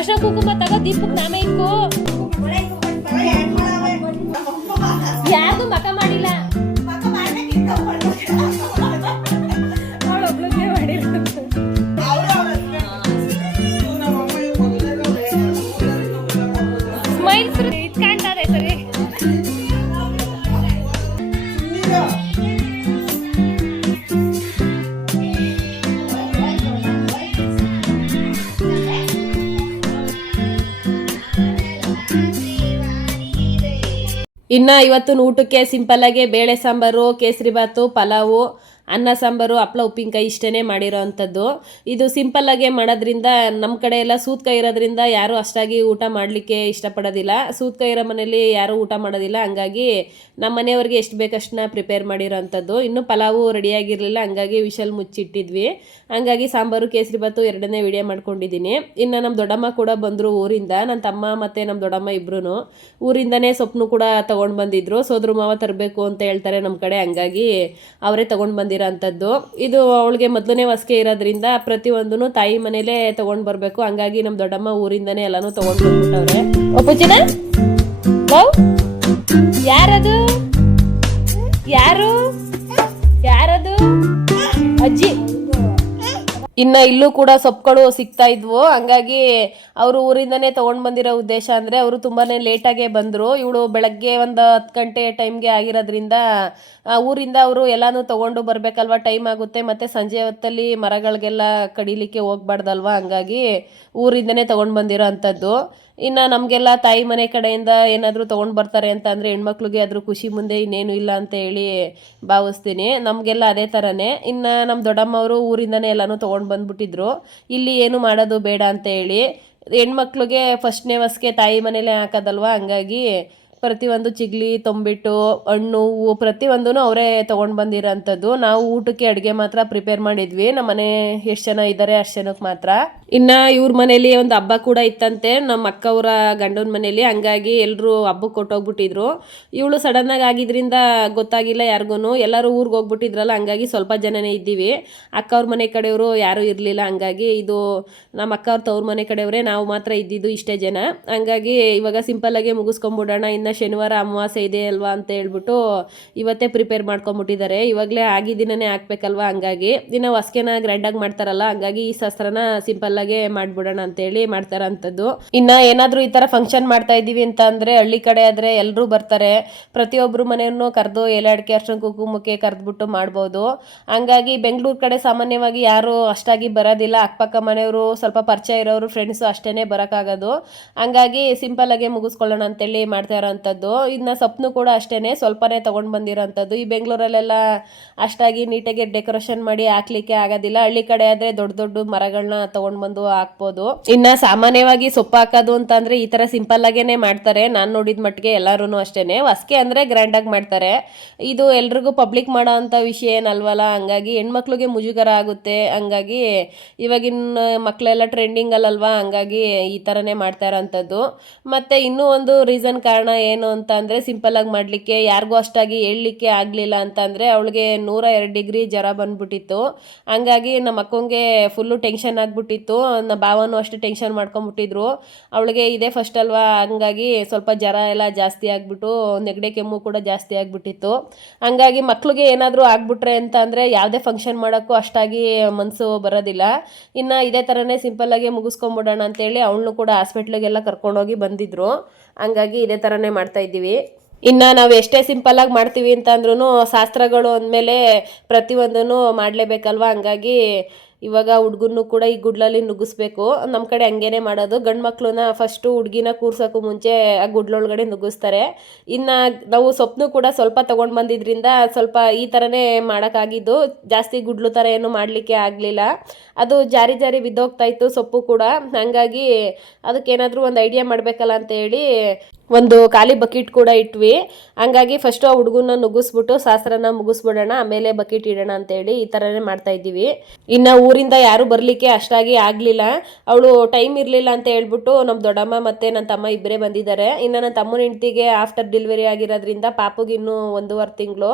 ಅರ್ಶಿನ ಕುಂಕುಮ ತಗೋ ದೀಪಕ್ ನಾಮ ಇಕ್ಕು ಯಾರಿಗೂ ಮಕ ಮಾಡಿಲ್ಲ ಅವಳೊಬ್ಳಿಗೆ ಮಾಡಿಲ್ಲ ಸ್ಮೈಲ್ಸ್ ಇದ್ ಕಾಣ್ತದೆ ಸರಿ ಇನ್ನು ಇವತ್ತು ಊಟಕ್ಕೆ ಸಿಂಪಲ್ ಆಗಿ ಬೇಳೆ ಸಾಂಬಾರು ಕೇಸರಿ ಬಾತು ಪಲಾವು ಅನ್ನ ಸಾಂಬಾರು ಹಪ್ಪಳ ಉಪ್ಪಿನಕಾಯಿ ಇಷ್ಟೇ ಮಾಡಿರೋ ಅಂಥದ್ದು ಇದು ಸಿಂಪಲ್ಲಾಗೆ ಮಾಡೋದ್ರಿಂದ ನಮ್ಮ ಕಡೆ ಎಲ್ಲ ಸೂತ್ಕಾಯಿ ಇರೋದ್ರಿಂದ ಯಾರೂ ಅಷ್ಟಾಗಿ ಊಟ ಮಾಡಲಿಕ್ಕೆ ಇಷ್ಟಪಡೋದಿಲ್ಲ ಸೂತ್ಕಾಯಿ ಇರೋ ಮನೇಲಿ ಯಾರೂ ಊಟ ಮಾಡೋದಿಲ್ಲ ಹಂಗಾಗಿ ನಮ್ಮ ಮನೆಯವ್ರಿಗೆ ಎಷ್ಟು ಬೇಕಷ್ಟನ್ನ ಪ್ರಿಪೇರ್ ಮಾಡಿರೋ ಅಂಥದ್ದು ಇನ್ನೂ ಪಲಾವು ರೆಡಿಯಾಗಿರಲಿಲ್ಲ ಹಂಗಾಗಿ ವಿಷಲ್ ಮುಚ್ಚಿಟ್ಟಿದ್ವಿ ಹಂಗಾಗಿ ಸಾಂಬಾರು ಕೇಸರಿ ಬಾತು ಎರಡನೇ ವಿಡಿಯೋ ಮಾಡ್ಕೊಂಡಿದ್ದೀನಿ ಇನ್ನು ನಮ್ಮ ದೊಡ್ಡಮ್ಮ ಕೂಡ ಬಂದರು ಊರಿಂದ ನನ್ನ ತಮ್ಮ ಮತ್ತು ನಮ್ಮ ದೊಡ್ಡಮ್ಮ ಇಬ್ಬರೂ ಊರಿಂದನೇ ಸೊಪ್ಪನ್ನು ಕೂಡ ತೊಗೊಂಡು ಬಂದಿದ್ರು ಸೋದ್ರ ಮಾವ ತರಬೇಕು ಅಂತ ಹೇಳ್ತಾರೆ ನಮ್ಮ ಕಡೆ ಹಂಗಾಗಿ ಅವರೇ ತೊಗೊಂಡು ಬಂದಿರೋ ಅಂಥದ್ದು ಇದು ಅವಳಿಗೆ ಮೊದಲನೇ ಹೊಸ್ಕೆ ಇರೋದ್ರಿಂದ ಪ್ರತಿಯೊಂದೂ ತಾಯಿ ಮನೇಲೇ ತೊಗೊಂಡು ಬರಬೇಕು ಹಂಗಾಗಿ ನಮ್ಮ ದೊಡ್ಡಮ್ಮ ಊರಿಂದನೇ ಎಲ್ಲನೂ ತೊಗೊಂಡು ಬಂದ್ಬಿಟ್ಟವ್ರೆ ಒಪ್ಪುಚಿನ ಯಾರದು ಯಾರು ಯಾರದು ಅಜ್ಜಿ ಇನ್ನು ಇಲ್ಲೂ ಕೂಡ ಸೊಪ್ಪುಗಳು ಸಿಗ್ತಾ ಇದ್ವು ಹಂಗಾಗಿ ಅವರು ಊರಿಂದನೇ ತೊಗೊಂಡು ಬಂದಿರೋ ಉದ್ದೇಶ ಅಂದರೆ ಅವರು ತುಂಬಾ ಲೇಟಾಗೇ ಬಂದರು ಇವಳು ಬೆಳಗ್ಗೆ ಒಂದು 10 ಗಂಟೆ ಟೈಮ್ಗೆ ಆಗಿರೋದ್ರಿಂದ ಊರಿಂದ ಅವರು ಎಲ್ಲನೂ ತೊಗೊಂಡು ಬರಬೇಕಲ್ವ ಟೈಮ್ ಆಗುತ್ತೆ ಮತ್ತು ಸಂಜೆ ಹೊತ್ತಲ್ಲಿ ಮರಗಳಿಗೆಲ್ಲ ಕಡಿಲಿಕ್ಕೆ ಹೋಗ್ಬಾರ್ದಲ್ವ ಹಂಗಾಗಿ ಊರಿಂದನೇ ತೊಗೊಂಡು ಬಂದಿರೋ ಅಂಥದ್ದು ಇನ್ನು ನಮಗೆಲ್ಲ ತಾಯಿ ಮನೆ ಕಡೆಯಿಂದ ಏನಾದರೂ ತೊಗೊಂಡು ಬರ್ತಾರೆ ಅಂತ ಅಂದರೆ ಹೆಣ್ಮಕ್ಳಿಗೆ ಅದ್ರ ಖುಷಿ ಮುಂದೆ ಇನ್ನೇನು ಇಲ್ಲ ಅಂತ ಹೇಳಿ ಭಾವಿಸ್ತೀನಿ ನಮಗೆಲ್ಲ ಅದೇ ಥರನೇ ಇನ್ನು ನಮ್ಮ ದೊಡ್ಡಮ್ಮವರು ಊರಿಂದನೇ ಎಲ್ಲನೂ ತೊಗೊಂಡು ಬಂದುಬಿಟ್ಟಿದ್ರು ಇಲ್ಲಿ ಏನು ಮಾಡೋದು ಬೇಡ ಅಂತ ಹೇಳಿ ಹೆಣ್ಮಕ್ಳಿಗೆ ಫಸ್ಟ್ನೇ ಹೊಸ್ಗೆ ತಾಯಿ ಮನೇಲೇ ಹಾಕೋದಲ್ವ ಹಂಗಾಗಿ ಪ್ರತಿಯೊಂದು ಚಿಗ್ಲಿ ತೊಂಬಿಟ್ಟು ಹಣ್ಣು ಹೂವು ಪ್ರತಿಯೊಂದೂ ಅವರೇ ತೊಗೊಂಡು ಬಂದಿರೋಂಥದ್ದು ನಾವು ಊಟಕ್ಕೆ ಅಡುಗೆ ಮಾತ್ರ ಪ್ರಿಪೇರ್ ಮಾಡಿದ್ವಿ ನಮ್ಮ ಮನೆ ಎಷ್ಟು ಜನ ಇದ್ದಾರೆ ಅಷ್ಟು ಜನಕ್ಕೆ ಮಾತ್ರ ಇನ್ನು ಇವ್ರ ಮನೇಲಿ ಒಂದು ಹಬ್ಬ ಕೂಡ ಇತ್ತಂತೆ ನಮ್ಮ ಅಕ್ಕವರ ಗಂಡನ ಮನೇಲಿ ಹಂಗಾಗಿ ಎಲ್ಲರೂ ಹಬ್ಬಕ್ಕೆ ಕೊಟ್ಟೋಗ್ಬಿಟ್ಟಿದ್ರು ಇವಳು ಸಡನ್ನಾಗಿ ಆಗಿದ್ರಿಂದ ಗೊತ್ತಾಗಿಲ್ಲ ಯಾರಿಗೂ ಎಲ್ಲರೂ ಊರಿಗೆ ಹೋಗ್ಬಿಟ್ಟಿದ್ರಲ್ಲ ಹಂಗಾಗಿ ಸ್ವಲ್ಪ ಜನನೇ ಇದ್ದೀವಿ ಅಕ್ಕವ್ರ ಮನೆ ಕಡೆಯವರು ಯಾರೂ ಇರಲಿಲ್ಲ ಹಂಗಾಗಿ ಇದು ನಮ್ಮ ಅಕ್ಕವ್ರ ತವ್ರ ಮನೆ ಕಡೆಯವರೇ ನಾವು ಮಾತ್ರ ಇದ್ದಿದ್ದು ಇಷ್ಟೇ ಜನ ಹಂಗಾಗಿ ಇವಾಗ ಸಿಂಪಲ್ಲಾಗೆ ಮುಗಿಸ್ಕೊಂಬಿಡೋಣ ಇನ್ನು ಶನಿವಾರ ಅಮಾವಾಸ್ಯೆ ಇದೆ ಅಲ್ವಾ ಅಂತ ಹೇಳ್ಬಿಟ್ಟು ಇವತ್ತೇ ಪ್ರಿಪೇರ್ ಮಾಡ್ಕೊಂಬಿಟ್ಟಿದ್ದಾರೆ ಇವಾಗಲೇ ಆಗಿದ್ದಿನೇ ಹಾಕ್ಬೇಕಲ್ವ ಹಂಗಾಗಿ ಇನ್ನು ಹೊಸ್ಕೆನ ಗ್ರ್ಯಾಂಡಾಗಿ ಮಾಡ್ತಾರಲ್ಲ ಹಂಗಾಗಿ ಈ ಶಾಸ್ತ್ರನ ಸಿಂಪಲ್ಲಾಗೆ ಮಾಡಿಬಿಡೋಣ ಅಂತೇಳಿ ಮಾಡ್ತಾರ ಅಂಥದ್ದು ಇನ್ನು ಏನಾದರೂ ಈ ಥರ ಫಂಕ್ಷನ್ ಮಾಡ್ತಾ ಇದ್ದೀವಿ ಅಂತ ಅಂದರೆ ಹಳ್ಳಿ ಕಡೆ ಆದರೆ ಎಲ್ಲರೂ ಬರ್ತಾರೆ ಪ್ರತಿಯೊಬ್ಬರು ಮನೆಯನ್ನು ಕರೆದು ಎಲೆ ಅಡಿಕೆ ಅರ್ಶಿನ ಕುಂಕುಮಕ್ಕೆ ಕರೆದ್ಬಿಟ್ಟು ಮಾಡ್ಬೋದು ಹಂಗಾಗಿ ಬೆಂಗಳೂರು ಕಡೆ ಸಾಮಾನ್ಯವಾಗಿ ಯಾರು ಅಷ್ಟಾಗಿ ಬರೋದಿಲ್ಲ ಅಕ್ಕಪಕ್ಕ ಮನೆಯವರು ಸ್ವಲ್ಪ ಪರಿಚಯ ಇರೋರು ಫ್ರೆಂಡ್ಸು ಅಷ್ಟೇ ಬರೋಕ್ಕಾಗೋದು ಹಂಗಾಗಿ ಸಿಂಪಲ್ಲಾಗೆ ಮುಗಿಸ್ಕೊಳ್ಳೋಣ ಅಂತೇಳಿ ಮಾಡ್ತಾ ಇರೋಂಥದ್ದು ಇನ್ನು ಸೊಪ್ಪನ್ನು ಕೂಡ ಅಷ್ಟೇ ಸ್ವಲ್ಪನೇ ತೊಗೊಂಡು ಬಂದಿರೋಂಥದ್ದು ಈ ಬೆಂಗಳೂರಲ್ಲೆಲ್ಲ ಅಷ್ಟಾಗಿ ನೀಟಾಗಿ ಡೆಕೋರೇಷನ್ ಮಾಡಿ ಹಾಕ್ಲಿಕ್ಕೆ ಆಗೋದಿಲ್ಲ ಹಳ್ಳಿ ಕಡೆ ಆದರೆ ದೊಡ್ಡ ದೊಡ್ಡ ಮರಗಳನ್ನ ತೊಗೊಂಡು ಬಂದು ಹಾಕ್ಬೋದು ಇನ್ನು ಸಾಮಾನ್ಯವಾಗಿ ಸೊಪ್ಪು ಹಾಕೋದು ಅಂತ ಅಂದರೆ ಈ ಥರ ಸಿಂಪಲ್ಲಾಗೇ ಮಾಡ್ತಾರೆ ನಾನು ನೋಡಿದ ಮಟ್ಟಿಗೆ ಎಲ್ಲರೂ ಅಷ್ಟೇ ಹೊಸ್ಕೆ ಅಂದರೆ ಗ್ರ್ಯಾಂಡಾಗಿ ಮಾಡ್ತಾರೆ ಇದು ಎಲ್ರಿಗೂ ಪಬ್ಲಿಕ್ ಮಾಡೋ ಅಂಥ ವಿಷಯ ಏನಲ್ವಲ್ಲ ಹಂಗಾಗಿ ಹೆಣ್ಮಕ್ಳಿಗೆ ಮುಜುಗರ ಆಗುತ್ತೆ ಹಂಗಾಗಿ ಇವಾಗಿನ ಮಕ್ಕಳೆಲ್ಲ ಟ್ರೆಂಡಿಂಗ್ ಅಲ್ಲಲ್ವಾ ಹಂಗಾಗಿ ಈ ಥರನೇ ಮಾಡ್ತಾ ಇರೋಂಥದ್ದು ಮತ್ತು ಇನ್ನೂ ಒಂದು ರೀಸನ್ ಕಾರಣ ಏನು ಅಂತ ಅಂದರೆ ಸಿಂಪಲ್ಲಾಗಿ ಮಾಡಲಿಕ್ಕೆ ಯಾರಿಗೂ ಅಷ್ಟಾಗಿ ಹೇಳಲಿಕ್ಕೆ ಆಗಲಿಲ್ಲ ಅಂತ ಅಂದರೆ ಅವಳಿಗೆ 102 ಡಿಗ್ರಿ ಜ್ವರ ಬಂದ್ಬಿಟ್ಟಿತ್ತು ಹಂಗಾಗಿ ನಮ್ಮ ಅಕ್ಕಂಗೆ ಫುಲ್ಲು ಟೆನ್ಷನ್ ಆಗಿಬಿಟ್ಟಿತ್ತು ನಮ್ಮ ಭಾವನೂ ಅಷ್ಟು ಟೆನ್ಷನ್ ಮಾಡ್ಕೊಂಬಿಟ್ಟಿದ್ರು ಅವಳಿಗೆ ಇದೇ ಫಸ್ಟ್ ಅಲ್ವಾ ಹಂಗಾಗಿ ಸ್ವಲ್ಪ ಜ್ವರ ಎಲ್ಲ ಜಾಸ್ತಿ ಆಗಿಬಿಟ್ಟು ನೆಗಡಿ ಕೆಮ್ಮು ಕೂಡ ಜಾಸ್ತಿ ಆಗಿಬಿಟ್ಟಿತ್ತು ಹಂಗಾಗಿ ಮಕ್ಳಿಗೆ ಏನಾದರೂ ಆಗ್ಬಿಟ್ರೆ ಅಂತ ಅಂದರೆ ಯಾವುದೇ ಫಂಕ್ಷನ್ ಮಾಡೋಕ್ಕೂ ಅಷ್ಟಾಗಿ ಮನಸ್ಸು ಬರೋದಿಲ್ಲ ಇನ್ನು ಇದೇ ಥರನೇ ಸಿಂಪಲ್ಲಾಗಿ ಮುಗಿಸ್ಕೊಂಬಿಡೋಣ ಅಂತೇಳಿ ಅವಳನ್ನು ಕೂಡ ಹಾಸ್ಪಿಟ್ಲಿಗೆಲ್ಲ ಕರ್ಕೊಂಡೋಗಿ ಬಂದಿದ್ರು ಹಂಗಾಗಿ ಇದೇ ಥರನೇ ಮಾಡ್ತಾ ಇದ್ದೀವಿ ಇನ್ನು ನಾವು ಎಷ್ಟೇ ಸಿಂಪಲ್ಲಾಗಿ ಮಾಡ್ತೀವಿ ಅಂತ ಅಂದ್ರೂ ಶಾಸ್ತ್ರಗಳು ಅಂದಮೇಲೆ ಪ್ರತಿಯೊಂದೂ ಮಾಡಲೇಬೇಕಲ್ವ ಹಂಗಾಗಿ ಇವಾಗ ಹುಡುಗನ್ನು ಕೂಡ ಈ ಗುಡ್ಲಲ್ಲಿ ನುಗ್ಗಿಸ್ಬೇಕು ನಮ್ಮ ಕಡೆ ಹಂಗೇನೆ ಮಾಡೋದು ಗಂಡು ಮಕ್ಕಳನ್ನ ಫಸ್ಟು ಹುಡುಗಿನ ಕೂರ್ಸೋಕ್ಕೂ ಮುಂಚೆ ಆ ಗುಡ್ಲೊಳಗಡೆ ನುಗ್ಗಿಸ್ತಾರೆ ಇನ್ನು ನಾವು ಸೊಪ್ಪನ್ನು ಕೂಡ ಸ್ವಲ್ಪ ತೊಗೊಂಡು ಬಂದಿದ್ದರಿಂದ ಸ್ವಲ್ಪ ಈ ಥರನೇ ಮಾಡೋಕ್ಕಾಗಿದ್ದು ಜಾಸ್ತಿ ಗುಡ್ಲು ಥರ ಏನು ಮಾಡಲಿಕ್ಕೆ ಆಗಲಿಲ್ಲ ಅದು ಜಾರಿ ಜಾರಿ ಬಿದ್ದೋಗ್ತಾಯಿತ್ತು ಸೊಪ್ಪು ಕೂಡ ಹಂಗಾಗಿ ಅದಕ್ಕೇನಾದರೂ ಒಂದು ಐಡಿಯಾ ಮಾಡಬೇಕಲ್ಲ ಅಂತ ಹೇಳಿ ಒಂದು ಖಾಲಿ ಬಕೆಟ್ ಕೂಡ ಇಟ್ವಿ. ಹಂಗಾಗಿ ಫಸ್ಟು ಆ ಹುಡುಗನ ನುಗ್ಗಿಸ್ಬಿಟ್ಟು ಶಾಸ್ತ್ರನ ಮುಗಿಸ್ಬಿಡೋಣ, ಆಮೇಲೆ ಬಕೆಟ್ ಇಡೋಣ ಅಂತೇಳಿ ಈ ಥರನೇ ಮಾಡ್ತಾ ಇದ್ದೀವಿ. ಇನ್ನು ಊರಿಂದ ಯಾರು ಬರಲಿಕ್ಕೆ ಅಷ್ಟಾಗಿ ಆಗಲಿಲ್ಲ, ಅವಳು ಟೈಮ್ ಇರಲಿಲ್ಲ ಅಂತ ಹೇಳ್ಬಿಟ್ಟು ನಮ್ಮ ದೊಡ್ಡಮ್ಮ ಮತ್ತು ನನ್ನ ತಮ್ಮ ಇಬ್ಬರೇ ಬಂದಿದ್ದಾರೆ. ಇನ್ನು ನನ್ನ ತಮ್ಮನ ಹೆಂಡ್ತಿಗೆ ಆಫ್ಟರ್ ಡೆಲಿವರಿ ಆಗಿರೋದ್ರಿಂದ ಪಾಪುಗೆ ಇನ್ನೂ 1.5 ತಿಂಗಳು,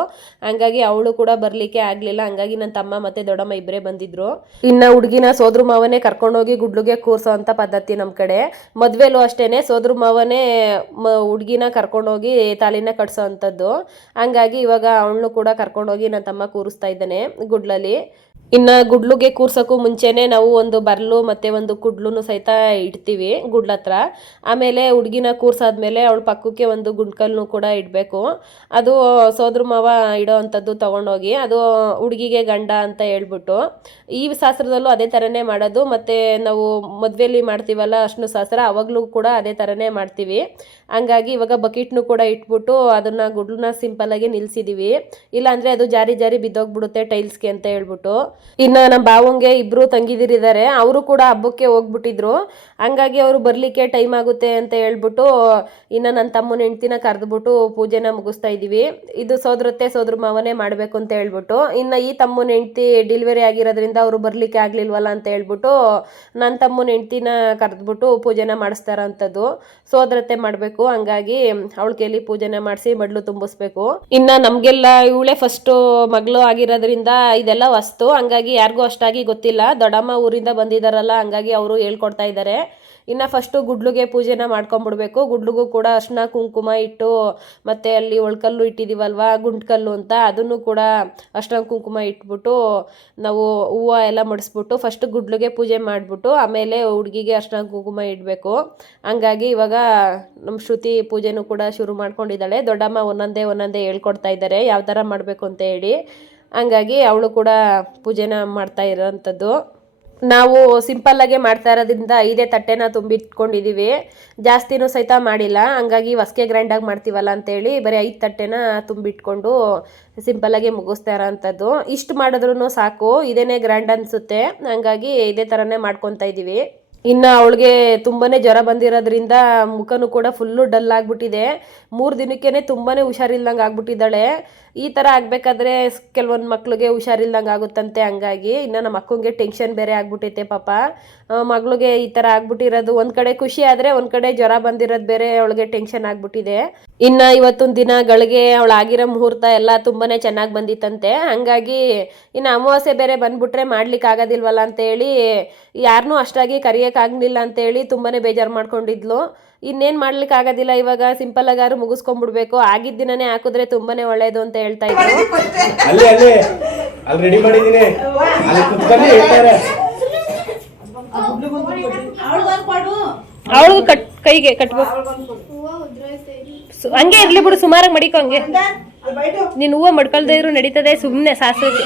ಹಂಗಾಗಿ ಅವಳು ಕೂಡ ಬರಲಿಕ್ಕೆ ಆಗಲಿಲ್ಲ. ಹಂಗಾಗಿ ನನ್ನ ತಮ್ಮ ಮತ್ತು ದೊಡ್ಡಮ್ಮ ಇಬ್ಬರೇ ಬಂದಿದ್ರು. ಇನ್ನು ಹುಡುಗಿನ ಸೋದ್ರ ಮಾವನೇ ಕರ್ಕೊಂಡೋಗಿ ಗುಡ್ಲುಗೆ ಕೂರಿಸೋ ಅಂಥ ಪದ್ಧತಿ ನಮ್ಮ ಕಡೆ. ಮದುವೆಲೂ ಅಷ್ಟೇ ಸೋದ್ರ ಮಾವನೇ ಹುಡುಗಿನ ಕರ್ಕೊಂಡೋಗಿ ತಾಲಿನ ಕಟ್ಸೋ ಅಂಥದ್ದು. ಹಂಗಾಗಿ ಇವಾಗ ಅವಳನ್ನು ಕೂಡ ಕರ್ಕೊಂಡೋಗಿ ನನ್ನ ತಮ್ಮ ಕೂರಿಸ್ತಾ ಇದ್ದಾನೆ ಗುಡ್ಲಲ್ಲಿ. ಇನ್ನು ಗುಡ್ಲುಗೆ ಕೂರ್ಸೋಕ್ಕೂ ಮುಂಚೆನೇ ನಾವು ಒಂದು ಬರ್ಲು ಮತ್ತು ಒಂದು ಕುಡ್ಲು ಸಹಿತ ಇಡ್ತೀವಿ ಗುಡ್ಲ ಹತ್ರ. ಆಮೇಲೆ ಹುಡುಗಿನ ಕೂರ್ಸಾದ್ಮೇಲೆ ಅವಳ ಪಕ್ಕಕ್ಕೆ ಒಂದು ಗುಂಡ್ಕಲ್ನು ಕೂಡ ಇಡಬೇಕು. ಅದು ಸೋದ್ರ ಮಾವ ಇಡೋ ಅಂಥದ್ದು ತೊಗೊಂಡೋಗಿ ಅದು ಹುಡುಗಿಗೆ ಗಂಡ ಅಂತ ಹೇಳ್ಬಿಟ್ಟು, ಈ ಶಾಸ್ತ್ರದಲ್ಲೂ ಅದೇ ಥರನೇ ಮಾಡೋದು. ಮತ್ತು ನಾವು ಮದುವೆಯಲ್ಲಿ ಮಾಡ್ತೀವಲ್ಲ ಅರ್ಶಿನ ಶಾಸ್ತ್ರ, ಅವಾಗಲೂ ಕೂಡ ಅದೇ ಥರನೇ ಮಾಡ್ತೀವಿ. ಹಂಗಾಗಿ ಇವಾಗ ಬಕೆಟ್ನು ಕೂಡ ಇಟ್ಬಿಟ್ಟು ಅದನ್ನು ಗುಡ್ಲನ್ನ ಸಿಂಪಲ್ಲಾಗಿ ನಿಲ್ಲಿಸಿದ್ದೀವಿ, ಇಲ್ಲಾಂದರೆ ಅದು ಜಾರಿ ಜಾರಿ ಬಿದ್ದೋಗ್ಬಿಡುತ್ತೆ ಟೈಲ್ಸ್ಗೆ ಅಂತ ಹೇಳ್ಬಿಟ್ಟು. ಇನ್ನು ನಮ್ಮ ಬಾವಂಗೆ ಇಬ್ಬರು ತಂಗಿದಿರಿದ್ದಾರೆ, ಅವರು ಕೂಡ ಹಬ್ಬಕ್ಕೆ ಹೋಗ್ಬಿಟ್ಟಿದ್ರು. ಹಂಗಾಗಿ ಅವರು ಬರಲಿಕ್ಕೆ ಟೈಮ್ ಆಗುತ್ತೆ ಅಂತ ಹೇಳ್ಬಿಟ್ಟು ಇನ್ನು ನನ್ನ ತಮ್ಮನ ಹೆಂಡ್ತಿನ ಕರೆದ್ಬಿಟ್ಟು ಪೂಜೆನ ಮುಗಿಸ್ತಾ ಇದ್ದೀವಿ. ಇದು ಸೋದರತ್ತೆ ಸೋದ್ರ ಮಾವನೇ ಮಾಡಬೇಕು ಅಂತ ಹೇಳ್ಬಿಟ್ಟು. ಇನ್ನು ಈ ತಮ್ಮನ ಹೆಂಡ್ತಿ ಡೆಲಿವರಿ ಆಗಿರೋದ್ರಿಂದ ಅವರು ಬರಲಿಕ್ಕೆ ಆಗಲಿಲ್ವಲ್ಲ ಅಂತ ಹೇಳ್ಬಿಟ್ಟು ನನ್ನ ತಮ್ಮನ ಹೆಂಡ್ತಿನ ಕರೆದ್ಬಿಟ್ಟು ಪೂಜೆನ ಮಾಡಿಸ್ತಾರ ಅಂಥದ್ದು. ಸೋದರತ್ತೆ ಮಾಡಬೇಕು, ಹಂಗಾಗಿ ಅವಳ ಕೈಲಿ ಪೂಜೆನ ಮಾಡಿಸಿ ಮಡ್ಲು ತುಂಬಿಸ್ಬೇಕು. ಇನ್ನು ನಮಗೆಲ್ಲ ಇವಳೇ ಫಸ್ಟು ಮಗಳು ಆಗಿರೋದ್ರಿಂದ ಇದೆಲ್ಲ ವಸ್ತು, ಹಂಗಾಗಿ ಯಾರಿಗೂ ಅಷ್ಟಾಗಿ ಗೊತ್ತಿಲ್ಲ. ದೊಡ್ಡಮ್ಮ ಊರಿಂದ ಬಂದಿದ್ದಾರಲ್ಲ, ಹಂಗಾಗಿ ಅವರು ಹೇಳ್ಕೊಡ್ತಾ ಇದ್ದಾರೆ. ಇನ್ನು ಫಸ್ಟು ಗುಡ್ಲುಗೆ ಪೂಜೆನ ಮಾಡ್ಕೊಂಬಿಡ್ಬೇಕು. ಗುಡ್ಲಿಗೂ ಕೂಡ ಅರ್ಶಿನ ಕುಂಕುಮ ಇಟ್ಟು, ಮತ್ತು ಅಲ್ಲಿ ಒಳ್ಕಲ್ಲು ಇಟ್ಟಿದ್ದೀವಲ್ವ ಗುಂಡ್ಕಲ್ಲು ಅಂತ, ಅದನ್ನು ಕೂಡ ಅರ್ಶಿನ ಕುಂಕುಮ ಇಟ್ಬಿಟ್ಟು ನಾವು ಹೂವು ಎಲ್ಲ ಮಡಿಸ್ಬಿಟ್ಟು ಫಸ್ಟ್ ಗುಡ್ಲಿಗೆ ಪೂಜೆ ಮಾಡಿಬಿಟ್ಟು ಆಮೇಲೆ ಹುಡುಗಿಗೆ ಅರ್ಶಿನ ಕುಂಕುಮ ಇಡಬೇಕು. ಹಂಗಾಗಿ ಇವಾಗ ನಮ್ಮ ಶ್ರುತಿ ಪೂಜೆನೂ ಕೂಡ ಶುರು ಮಾಡ್ಕೊಂಡಿದ್ದಾಳೆ. ದೊಡ್ಡಮ್ಮ ಒಂದೊಂದೇ ಹೇಳ್ಕೊಡ್ತಾ ಇದ್ದಾರೆ ಯಾವ ಥರ ಮಾಡಬೇಕು ಅಂತ ಹೇಳಿ. ಹಂಗಾಗಿ ಅವಳು ಕೂಡ ಪೂಜೆನ ಮಾಡ್ತಾ ಇರೋವಂಥದ್ದು. ನಾವು ಸಿಂಪಲ್ಲಾಗೆ ಮಾಡ್ತಾ ಇರೋದ್ರಿಂದ 5 ತಟ್ಟೆನ ತುಂಬಿಟ್ಕೊಂಡಿದ್ದೀವಿ, ಜಾಸ್ತಿನೂ ಸಹಿತ ಮಾಡಿಲ್ಲ. ಹಂಗಾಗಿ ಹೊಸ್ಕೆ ಗ್ರ್ಯಾಂಡಾಗಿ ಮಾಡ್ತೀವಲ್ಲ ಅಂತೇಳಿ ಬರೀ 5 ತಟ್ಟೆನ ತುಂಬಿಟ್ಕೊಂಡು ಸಿಂಪಲ್ಲಾಗಿ ಮುಗಿಸ್ತಾ ಇರೋವಂಥದ್ದು. ಇಷ್ಟು ಮಾಡಿದ್ರೂ ಸಾಕು, ಇದೇನೇ ಗ್ರ್ಯಾಂಡ್ ಅನಿಸುತ್ತೆ. ಹಂಗಾಗಿ ಇದೇ ಥರನೇ ಮಾಡ್ಕೊತಾ ಇದ್ದೀವಿ. ಇನ್ನು ಅವಳಿಗೆ ತುಂಬಾ ಜ್ವರ ಬಂದಿರೋದ್ರಿಂದ ಮುಖನೂ ಕೂಡ ಫುಲ್ಲು ಡಲ್ ಆಗಿಬಿಟ್ಟಿದೆ. 3 ದಿನಕ್ಕೇ ತುಂಬಾ ಹುಷಾರಿಲ್ದಂಗೆ ಆಗ್ಬಿಟ್ಟಿದ್ದಾಳೆ. ಈ ಥರ ಆಗಬೇಕಾದ್ರೆ ಕೆಲವೊಂದು ಮಕ್ಳಿಗೆ ಹುಷಾರಿಲ್ದಂಗೆ ಆಗುತ್ತಂತೆ. ಹಂಗಾಗಿ ಇನ್ನು ನಮ್ಮ ಅಕ್ಕಂಗೆ ಟೆನ್ಷನ್ ಬೇರೆ ಆಗ್ಬಿಟ್ಟೈತೆ ಪಾಪ. ಮಗಳಿಗೆ ಈ ಥರ ಆಗ್ಬಿಟ್ಟಿರೋದು ಒಂದು ಕಡೆ ಖುಷಿ ಆದರೆ ಒಂದು ಕಡೆ ಜ್ವರ ಬಂದಿರೋದು ಬೇರೆ ಅವಳಿಗೆ ಟೆನ್ಷನ್ ಆಗಿಬಿಟ್ಟಿದೆ. ಇನ್ನು ಇವತ್ತೊಂದು ದಿನ ಗಳಿಗೆ ಅವಳಾಗಿರೋ ಮುಹೂರ್ತ ಎಲ್ಲ ತುಂಬಾ ಚೆನ್ನಾಗಿ ಬಂದಿತ್ತಂತೆ. ಹಂಗಾಗಿ ಇನ್ನು ಅಮಾವಾಸ್ಯೆ ಬೇರೆ ಬಂದ್ಬಿಟ್ರೆ ಮಾಡ್ಲಿಕ್ಕೆ ಆಗೋದಿಲ್ವಲ್ಲ ಅಂತೇಳಿ ಯಾರನ್ನೂ ಅಷ್ಟಾಗಿ ಕರಿಯೋಕ್ಕಾಗಲಿಲ್ಲ ಅಂತೇಳಿ ತುಂಬಾ ಬೇಜಾರು ಮಾಡ್ಕೊಂಡಿದ್ಲು. ಇನ್ನೇನು ಮಾಡ್ಲಿಕ್ಕೆ ಆಗೋದಿಲ್ಲ, ಇವಾಗ ಸಿಂಪಲ್ ಆಗಾರು ಮುಗಿಸ್ಕೊಂಡ್ಬಿಡ್ಬೇಕು. ಆಗಿದ್ದ ದಿನನೇ ಹಾಕಿದ್ರೆ ತುಂಬಾನೇ ಒಳ್ಳೇದು ಅಂತ ಹೇಳ್ತಾ ಇದ್ರು. ಅವಳು ಕೈಗೆ ಕಟ್ಬೇಕು, ಹಂಗೆ ಇರ್ಲಿ ಬಿಡು, ಸುಮಾರಾಗಿ ಮಡಿಕೊ. ಹಂಗೆ ನೀನ್ ಹೂವು ಮಡ್ಕೊಳ್ದೇ ಇದ್ರು ನಡೀತದೆ, ಸುಮ್ನೆ ಶಾಸ್ತ್ರಕ್ಕೆ.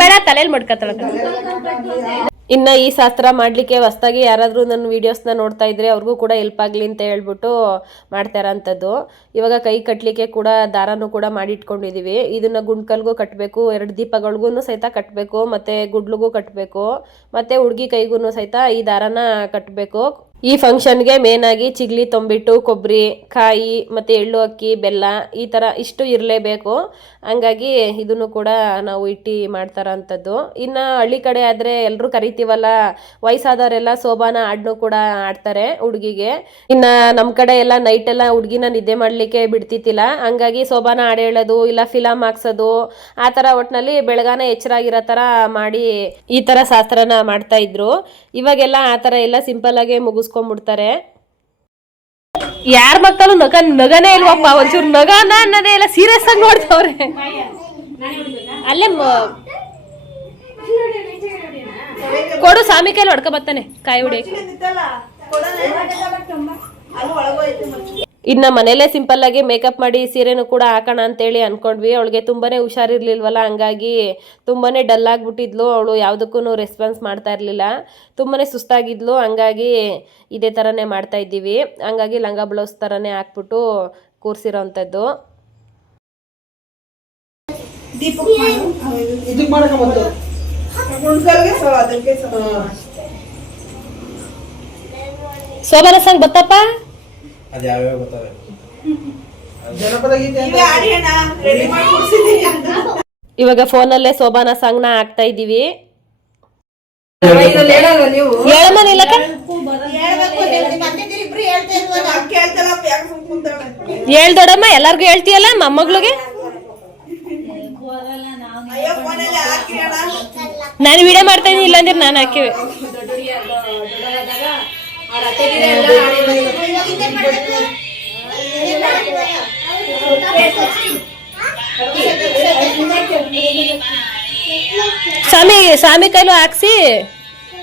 ಬೇಡ, ತಲೆಯಲ್ಲಿ ಮಡ್ಕತ್ತಳ. ಇನ್ನು ಈ ಶಾಸ್ತ್ರ ಮಾಡಲಿಕ್ಕೆ ಹೊಸ್ದಾಗಿ ಯಾರಾದರೂ ನನ್ನ ವೀಡಿಯೋಸ್ನ ನೋಡ್ತಾ ಇದ್ರೆ ಅವ್ರಿಗೂ ಕೂಡ ಹೆಲ್ಪ್ ಆಗಲಿ ಅಂತ ಹೇಳ್ಬಿಟ್ಟು ಮಾಡ್ತಾ ಇರೋಂಥದ್ದು. ಇವಾಗ ಕೈ ಕಟ್ಟಲಿಕ್ಕೆ ಕೂಡ ದಾರನೂ ಕೂಡ ಮಾಡಿಟ್ಕೊಂಡಿದ್ದೀವಿ. ಇದನ್ನು ಗುಂಡ್ಕಲ್ಗೂ ಕಟ್ಟಬೇಕು, 2 ದೀಪಗಳಿಗೂ ಸಹಿತ ಕಟ್ಟಬೇಕು, ಮತ್ತು ಗುಡ್ಲಿಗೂ ಕಟ್ಟಬೇಕು, ಮತ್ತು ಹುಡುಗಿ ಕೈಗೂ ಸಹಿತ ಈ ದಾರನ ಕಟ್ಟಬೇಕು. ಈ ಫಂಕ್ಷನ್ಗೆ ಮೇನಾಗಿ ಚಿಗ್ಲಿ ತೊಂಬಿಟ್ಟು, ಕೊಬ್ಬರಿ, ಕಾಯಿ ಮತ್ತು ಎಳ್ಳು, ಅಕ್ಕಿ, ಬೆಲ್ಲ ಈ ಥರ ಇಷ್ಟು ಇರಲೇಬೇಕು. ಹಂಗಾಗಿ ಇದನ್ನು ಕೂಡ ನಾವು ಇಟ್ಟು ಮಾಡ್ತಾರ ಅಂಥದ್ದು. ಇನ್ನು ಹಳ್ಳಿ ಕಡೆ ಆದರೆ ಎಲ್ಲರೂ ಕರಿತೀವಲ್ಲ, ವಯಸ್ಸಾದವರೆಲ್ಲ ಸೋಬಾನ ಹಾಡನ್ನು ಕೂಡ ಆಡ್ತಾರೆ ಹುಡುಗಿಗೆ. ಇನ್ನು ನಮ್ಮ ಕಡೆ ಎಲ್ಲ ನೈಟೆಲ್ಲ ಹುಡುಗಿನ ನಿದ್ದೆ ಮಾಡಲಿಕ್ಕೆ ಬಿಡ್ತಿತ್ತಿಲ್ಲ. ಹಂಗಾಗಿ ಸೋಬಾನ ಹಾಡು ಹೇಳೋದು, ಇಲ್ಲ ಫಿಲಮ್ ಹಾಕ್ಸೋದು, ಆ ಥರ ಒಟ್ಟಿನಲ್ಲಿ ಬೆಳಗಾನ ಎಚ್ಚರಾಗಿರೋ ಥರ ಮಾಡಿ ಈ ಥರ ಶಾಸ್ತ್ರನ ಮಾಡ್ತಾ ಇದ್ರು. ಇವಾಗೆಲ್ಲ ಆ ಥರ ಎಲ್ಲ ಸಿಂಪಲ್ಲಾಗೆ ಮುಗಿಸ್ಕೊಂಡ್ಬಿಡ್ತಾರೆ. ಯಾರ ಮಕ್ಕಳು ನಗನೇ ಇಲ್ವಪ್ಪ, ಒಂಚೂರು ನಗನ ಅನ್ನೋದೇ ಇಲ್ಲ, ಸೀರಿಯಸ್ ಆಗಿ ನೋಡ್ತವ್ರೆ. ಅಲ್ಲೇ ಕೊಡು, ಸ್ವಾಮಿ ಕೈಲಿ ಹೊಡ್ಕೊ ಬರ್ತಾನೆ ಕಾಯಿ ಹೊಡಿಯಕ್ಕೆ. ಇನ್ನು ಮನೇಲೇ ಸಿಂಪಲ್ಲಾಗಿ ಮೇಕಪ್ ಮಾಡಿ ಸೀರೆನೂ ಕೂಡ ಹಾಕೋಣ ಅಂತೇಳಿ ಅಂದ್ಕೊಂಡ್ವಿ. ಅವಳಿಗೆ ತುಂಬಾ ಹುಷಾರಿರ್ಲಿಲ್ವಲ್ಲ, ಹಂಗಾಗಿ ತುಂಬಾ ಡಲ್ ಆಗಿಬಿಟ್ಟಿದ್ಲು. ಅವಳು ಯಾವುದಕ್ಕೂ ರೆಸ್ಪಾನ್ಸ್ ಮಾಡ್ತಾ ಇರಲಿಲ್ಲ, ತುಂಬಾ ಸುಸ್ತಾಗಿದ್ಲು. ಹಂಗಾಗಿ ಇದೇ ಥರನೇ ಮಾಡ್ತಾ ಇದ್ದೀವಿ. ಹಂಗಾಗಿ ಲಂಗ ಬ್ಲೌಸ್ ಥರನೇ ಹಾಕ್ಬಿಟ್ಟು ಕೂರಿಸಿರೋವಂಥದ್ದು. ಶೋಭನ ಸಂಗ್ ಬತ್ತಪ್ಪ ಅದು ಯಾವ್ಯಾವ ಗೊತ್ತವೆ ಜನಪದ ಗೀತೆ ಇವಾಗ ಫೋನಲ್ಲೇ ಶೋಭಾನ ಸಾಂಗ್ನ ಹಾಕ್ತಾ ಇದೀವಿ. ಹೇಳಮ್ಮನ ಇಲ್ಲಕ್ಕ ಹೇಳ್ದೊಡಮ್ಮ ಎಲ್ಲಾರ್ಗು ಹೇಳ್ತೀಯಲ್ಲ ಮೊಮ್ಮಗಳಿಗೆ. ನಾನು ವಿಡಿಯೋ ಮಾಡ್ತಾ ಇದೀನಿ, ಇಲ್ಲಾಂದ್ರೆ ನಾನು ಹಾಕಿವೆ. ಸ್ವಾಮಿ ಕೈಲೂ ಹಾಕ್ಸಿ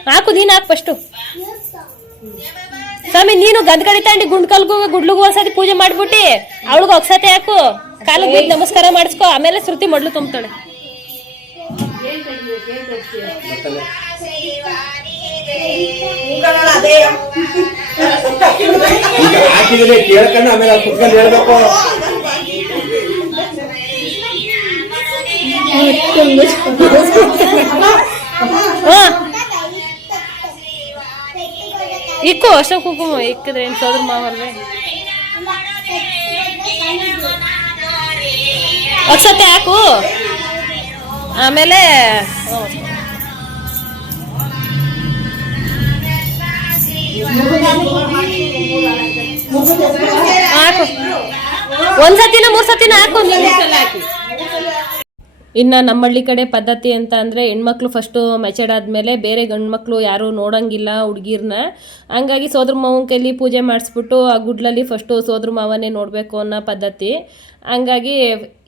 ಹಾಕು, ನೀನು ಹಾಕು ಫಸ್ಟು. ಸ್ವಾಮಿ ನೀನು ಗಂಧ ಕಡಿತಾ ಗುಂಡ್ಕಲ್ಗೂ ಗುಡ್ಲುಗೂ ಒಂದ್ಸತಿ ಪೂಜೆ ಮಾಡ್ಬಿಟ್ಟಿ ಅವಳಿಗೂ ಒಕ್ಸತಿ ಹಾಕು, ಕಾಲಿಗೆ ಬಿದ್ದು ನಮಸ್ಕಾರ ಮಾಡಿಸ್ಕೊ, ಆಮೇಲೆ ಶ್ರುತಿ ಮೊಡ್ಲು ತುಂಬ್ತಾಳೆ. ಕೇಳ್ಕೊಂಡು ಆಮೇಲೆ ಕುತ್ಕೊಂಡು ಹೇಳ್ಬೇಕು. ಇಕ್ಕು ಅಷ್ಟ ಕುಂಕುಮ ಇಕ್ಕಿದ್ರೆ ಏನ್ ಸೋದ್ರ ಮಾವಲ್ವೇ. ಅಕ್ಷತೆ ಹಾಕು, ಆಮೇಲೆ ಹಾಕು. ಒಂದ್ಸತಿನ 3 ಸತಿನ ಹಾಕು. ಇನ್ನು ನಮ್ಮಳ್ಳಿ ಕಡೆ ಪದ್ಧತಿ ಅಂತ ಅಂದರೆ ಹೆಣ್ಮಕ್ಳು ಫಸ್ಟು ಮೆಚರ್ಡ್ ಆದಮೇಲೆ ಬೇರೆ ಗಂಡು ಮಕ್ಕಳು ಯಾರೂ ನೋಡೋಂಗಿಲ್ಲ ಹುಡುಗಿರ್ನ. ಹಂಗಾಗಿ ಸೋದ್ರ ಮಾವನ ಕೈಲಿ ಪೂಜೆ ಮಾಡಿಸ್ಬಿಟ್ಟು ಆ ಗುಡ್ಲಲ್ಲಿ ಫಸ್ಟು ಸೋದ್ರ ಮಾವನೇ ನೋಡಬೇಕು ಅನ್ನೋ ಪದ್ಧತಿ. ಹಂಗಾಗಿ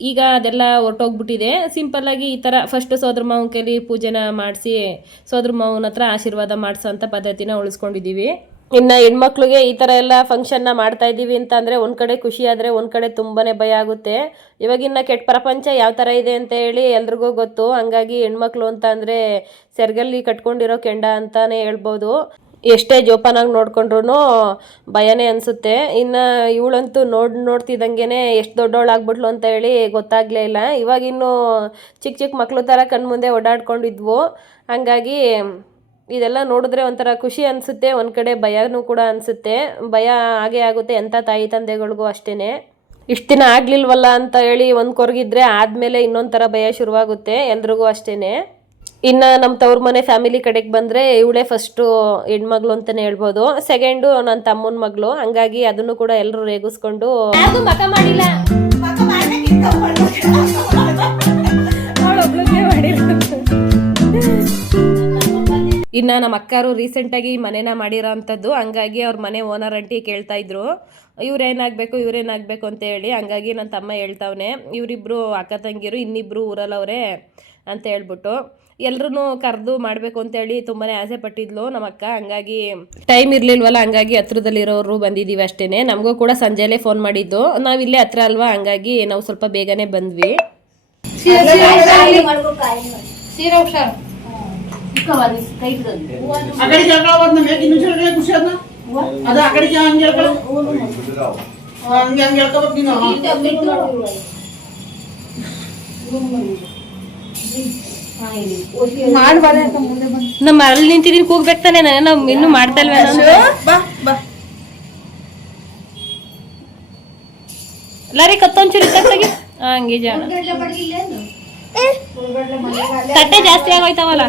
ಈಗ ಅದೆಲ್ಲ ಹೊರಟೋಗ್ಬಿಟ್ಟಿದೆ. ಸಿಂಪಲ್ಲಾಗಿ ಈ ಥರ ಫಸ್ಟು ಸೋದ್ರ ಮಾವನ ಕೈಲಿ ಪೂಜೆನ ಮಾಡಿಸಿ ಸೋದ್ರ ಮಾವನ ಹತ್ರ ಆಶೀರ್ವಾದ ಮಾಡಿಸೋಂಥ ಪದ್ಧತಿನ ಉಳಿಸ್ಕೊಂಡಿದ್ದೀವಿ. ಇನ್ನು ಹೆಣ್ಮಕ್ಳಿಗೆ ಈ ಥರ ಎಲ್ಲ ಫಂಕ್ಷನ್ನ ಮಾಡ್ತಾ ಇದ್ದೀವಿ ಅಂತ ಅಂದರೆ ಒಂದು ಕಡೆ ಖುಷಿ ಆದರೆ ಒಂದು ಕಡೆ ತುಂಬಾ ಭಯ ಆಗುತ್ತೆ. ಇವಾಗಿನ ಕೆಟ್ಟ ಪ್ರಪಂಚ ಯಾವ ಥರ ಇದೆ ಅಂತ ಹೇಳಿ ಎಲ್ರಿಗೂ ಗೊತ್ತು. ಹಂಗಾಗಿ ಹೆಣ್ಮಕ್ಳು ಅಂತ ಅಂದರೆ ಸೆರಗಲ್ಲಿ ಕಟ್ಕೊಂಡಿರೋ ಕೆಂಡ ಅಂತಲೇ ಹೇಳ್ಬೋದು. ಎಷ್ಟೇ ಜೋಪಾನಾಗಿ ನೋಡ್ಕೊಂಡ್ರು ಭಯನೇ ಅನಿಸುತ್ತೆ. ಇನ್ನು ಇವಳಂತೂ ನೋಡ್ತಿದ್ದಂಗೆ ಎಷ್ಟು ದೊಡ್ಡವಳಾಗ್ಬಿಟ್ಲು ಅಂತ ಹೇಳಿ ಗೊತ್ತಾಗಲೇ ಇಲ್ಲ. ಇವಾಗಿನ್ನೂ ಚಿಕ್ಕ ಚಿಕ್ಕ ಮಕ್ಳು ಥರ ಕಣ್ಮುಂದೆ ಓಡಾಡ್ಕೊಂಡಿದ್ವು. ಹಂಗಾಗಿ ಇದೆಲ್ಲ ನೋಡಿದ್ರೆ ಒಂಥರ ಖುಷಿ ಅನಿಸುತ್ತೆ, ಒಂದು ಕಡೆ ಭಯನೂ ಕೂಡ ಅನಿಸುತ್ತೆ. ಭಯ ಹಾಗೇ ಆಗುತ್ತೆ ಎಂಥ ತಾಯಿ ತಂದೆಗಳಿಗೂ ಅಷ್ಟೇ. ಇಷ್ಟು ದಿನ ಆಗಲಿಲ್ವಲ್ಲ ಅಂತ ಹೇಳಿ ಒಂದು ಕೊರಗಿದ್ರೆ ಆದಮೇಲೆ ಇನ್ನೊಂದು ಥರ ಭಯ ಶುರುವಾಗುತ್ತೆ ಎಲ್ರಿಗೂ ಅಷ್ಟೇ. ಇನ್ನು ನಮ್ಮ ತವ್ರ ಮನೆ ಫ್ಯಾಮಿಲಿ ಕಡೆಗೆ ಬಂದರೆ ಇವಳೇ ಫಸ್ಟು ಹೆಣ್ಮಗಳು ಅಂತಲೇ ಹೇಳ್ಬೋದು. ಸೆಕೆಂಡು ನನ್ನ ತಮ್ಮನ ಮಗಳು. ಹಂಗಾಗಿ ಅದನ್ನು ಕೂಡ ಎಲ್ಲರೂ ರೇಗಿಸ್ಕೊಂಡು ಮಕ ಮಾಡಿಲ್ಲ ಇನ್ನು ನಮ್ಮ ಅಕ್ಕರು ರೀಸೆಂಟಾಗಿ ಮನೇನ ಮಾಡಿರೋ ಅಂಥದ್ದು. ಹಂಗಾಗಿ ಅವ್ರ ಮನೆ ಓನರ್ ಆಂಟಿ ಕೇಳ್ತಾ ಇದ್ರು ಇವ್ರೇನಾಗಬೇಕು ಅಂತ ಹೇಳಿ. ಹಂಗಾಗಿ ನನ್ನ ತಮ್ಮ ಹೇಳ್ತಾವನೆ ಇವರಿಬ್ಬರು ಅಕ್ಕ ತಂಗಿರು ಇನ್ನಿಬ್ಬರು ಊರಲ್ಲವ್ರೆ ಅಂತ ಹೇಳ್ಬಿಟ್ಟು ಎಲ್ಲರೂ ಕರೆದು ಮಾಡಬೇಕು ಅಂತೇಳಿ ತುಂಬಾ ಆಸೆ ಪಟ್ಟಿದ್ಲು ನಮ್ಮ ಅಕ್ಕ. ಹಂಗಾಗಿ ಟೈಮ್ ಇರಲಿಲ್ವಲ್ಲ, ಹಂಗಾಗಿ ಹತ್ರದಲ್ಲಿರೋರು ಬಂದಿದ್ದೀವಿ ಅಷ್ಟೇ. ನಮಗೂ ಕೂಡ ಸಂಜೆಲೇ ಫೋನ್ ಮಾಡಿದ್ದು, ನಾವಿಲ್ಲೇ ಹತ್ರ ಅಲ್ವಾ, ಹಂಗಾಗಿ ನಾವು ಸ್ವಲ್ಪ ಬೇಗನೆ ಬಂದ್ವಿ. ನಮ್ಮ ಅಲ್ಲಿ ನಿಂತಿದ್ದೀನಿ ಕೂಗ್ಬೇಕು ತಾನೆ, ನಾವು ಇನ್ನೂ ಮಾಡ್ತಾ ಇಲ್ವ? ಲಾರಿ ಕತ್ತೊಂಚೂರು ತಗಿ ಹಂಗೆ ಜಾಣ ತಟ್ಟೆ ಜಾಸ್ತಿ ಆಗೋಯ್ತವಲ್ಲ.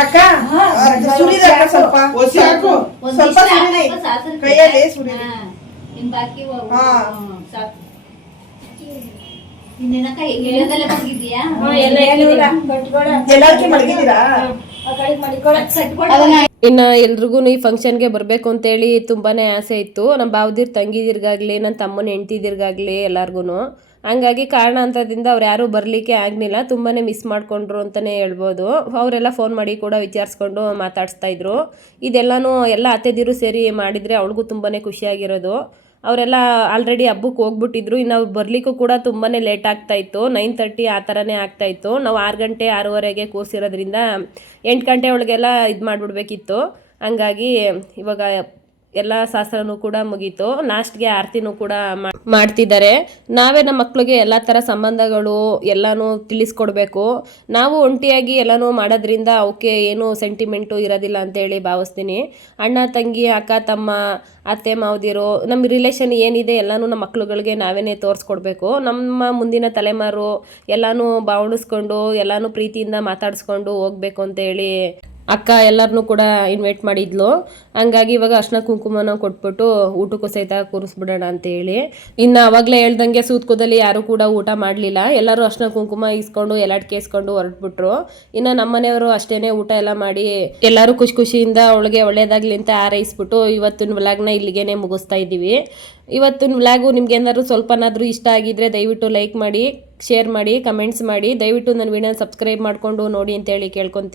ಅಕ್ಕ ಸ್ವಲ್ಪ ಕೈಯಲ್ಲಿ ಇನ್ನು ಎಲ್ರಿಗೂ ಈ ಫಂಕ್ಷನ್ಗೆ ಬರಬೇಕು ಅಂತೇಳಿ ತುಂಬಾನೇ ಆಸೆ ಇತ್ತು. ನಮ್ಮ ಭಾವದಿರ್ ತಂಗಿದಿರ್ಗಾಗ್ಲಿ ನನ್ನ ತಮ್ಮನ ಹೆಂಡ್ತಿದಿರ್ಗಾಗ್ಲಿ ಎಲ್ಲಾರ್ಗು. ಹಂಗಾಗಿ ಕಾರಣಾಂತರದಿಂದ ಅವ್ರು ಯಾರೂ ಬರಲಿಕ್ಕೆ ಆಗಲಿಲ್ಲ. ತುಂಬಾ ಮಿಸ್ ಮಾಡಿಕೊಂಡ್ರು ಅಂತಲೇ ಹೇಳ್ಬೋದು. ಅವರೆಲ್ಲ ಫೋನ್ ಮಾಡಿ ಕೂಡ ವಿಚಾರಿಸ್ಕೊಂಡು ಮಾತಾಡಿಸ್ತಾ ಇದ್ರು. ಇದೆಲ್ಲನೂ ಎಲ್ಲ ಅತ್ತೆದಿರು ಸೇರಿ ಮಾಡಿದರೆ ಅವಳಿಗೂ ತುಂಬಾ ಖುಷಿಯಾಗಿರೋದು. ಅವರೆಲ್ಲ ಆಲ್ರೆಡಿ ಹಬ್ಬಕ್ಕೆ ಹೋಗ್ಬಿಟ್ಟಿದ್ರು. ಇನ್ನು ಅವ್ರು ಬರಲಿಕ್ಕೂ ಕೂಡ ತುಂಬಾ ಲೇಟ್ ಆಗ್ತಾಯಿತ್ತು. 9:30 ಆ ಥರನೇ ಆಗ್ತಾಯಿತ್ತು. ನಾವು 6 ಗಂಟೆ 6:30ಗೆ ಕೂರಿಸಿರೋದ್ರಿಂದ 8 ಗಂಟೆ ಒಳಗೆಲ್ಲ ಇದು ಮಾಡಿಬಿಡ್ಬೇಕಿತ್ತು. ಹಂಗಾಗಿ ಇವಾಗ ಎಲ್ಲ ಶಾಸ್ತ್ರನೂ ಕೂಡ ಮುಗೀತು. ಲಾಸ್ಟ್ಗೆ ಆರತಿನೂ ಕೂಡ ಮಾಡ್ತಿದ್ದಾರೆ. ನಾವೇ ನಮ್ಮ ಮಕ್ಳಿಗೆ ಎಲ್ಲ ಥರ ಸಂಬಂಧಗಳು ಎಲ್ಲನೂ ತಿಳಿಸ್ಕೊಡ್ಬೇಕು. ನಾವು ಒಂಟಿಯಾಗಿ ಎಲ್ಲನೂ ಮಾಡೋದ್ರಿಂದ ಅವಕ್ಕೆ ಏನು ಸೆಂಟಿಮೆಂಟು ಇರೋದಿಲ್ಲ ಅಂತೇಳಿ ಭಾವಿಸ್ತೀನಿ. ಅಣ್ಣ ತಂಗಿ ಅಕ್ಕ ತಮ್ಮ ಅತ್ತೆ ಮಾವದಿರು ನಮ್ಮ ರಿಲೇಷನ್ ಏನಿದೆ ಎಲ್ಲನೂ ನಮ್ಮ ಮಕ್ಳುಗಳಿಗೆ ನಾವೇನೇ ತೋರಿಸ್ಕೊಡ್ಬೇಕು. ನಮ್ಮ ಮುಂದಿನ ತಲೆಮಾರು ಎಲ್ಲನೂ ಬಾವಣಿಸ್ಕೊಂಡು ಎಲ್ಲನೂ ಪ್ರೀತಿಯಿಂದ ಮಾತಾಡಿಸ್ಕೊಂಡು ಹೋಗ್ಬೇಕು ಅಂತೇಳಿ ಅಕ್ಕ ಎಲ್ಲರನ್ನೂ ಕೂಡ ಇನ್ವೈಟ್ ಮಾಡಿದ್ಲು. ಹಂಗಾಗಿ ಇವಾಗ ಅರ್ಶಿನ ಕುಂಕುಮನ ಕೊಟ್ಬಿಟ್ಟು ಊಟಕ್ಕೂ ಸಹಿತ ಕೂರಿಸ್ಬಿಡೋಣ ಅಂತೇಳಿ. ಇನ್ನು ಅವಾಗಲೇ ಹೇಳ್ದಂಗೆ ಸೂತ್ಕೋದಲ್ಲಿ ಯಾರೂ ಕೂಡ ಊಟ ಮಾಡಲಿಲ್ಲ. ಎಲ್ಲರೂ ಅರ್ಶಿನ ಕುಂಕುಮ ಇಸ್ಕೊಂಡು ಎಲ್ಲಾಟ್ಕೆ ಇಸ್ಕೊಂಡು ಹೊರಟ್ಬಿಟ್ರು. ಇನ್ನು ನಮ್ಮ ಮನೆಯವರು ಅಷ್ಟೇನೆ ಊಟ ಎಲ್ಲ ಮಾಡಿ ಎಲ್ಲರೂ ಖುಷಿಯಿಂದ ಅವಳಿಗೆ ಒಳ್ಳೇದಾಗ್ಲಿ ಅಂತ ಹಾರೈಸ್ಬಿಟ್ಟು ಇವತ್ತಿನ ವ್ಲಾಗ್ನ ಇಲ್ಲಿಗೇನೆ ಮುಗಿಸ್ತಾ ಇದ್ದೀವಿ. ಇವತ್ತಿನ ವ್ಲಾಗು ನಿಮ್ಗೆ ಏನಾದ್ರು ಸ್ವಲ್ಪನಾದರೂ ಇಷ್ಟ ಆಗಿದ್ರೆ ದಯವಿಟ್ಟು ಲೈಕ್ ಮಾಡಿ, ಶೇರ್ ಮಾಡಿ, ಕಮೆಂಟ್ಸ್ ಮಾಡಿ. ದಯವಿಟ್ಟು ನನ್ನ ವಿಡಿಯೋನ ಸಬ್ಸ್ಕ್ರೈಬ್ ಮಾಡಿಕೊಂಡು ನೋಡಿ ಅಂತೇಳಿ ಕೇಳ್ಕೊತೀನಿ.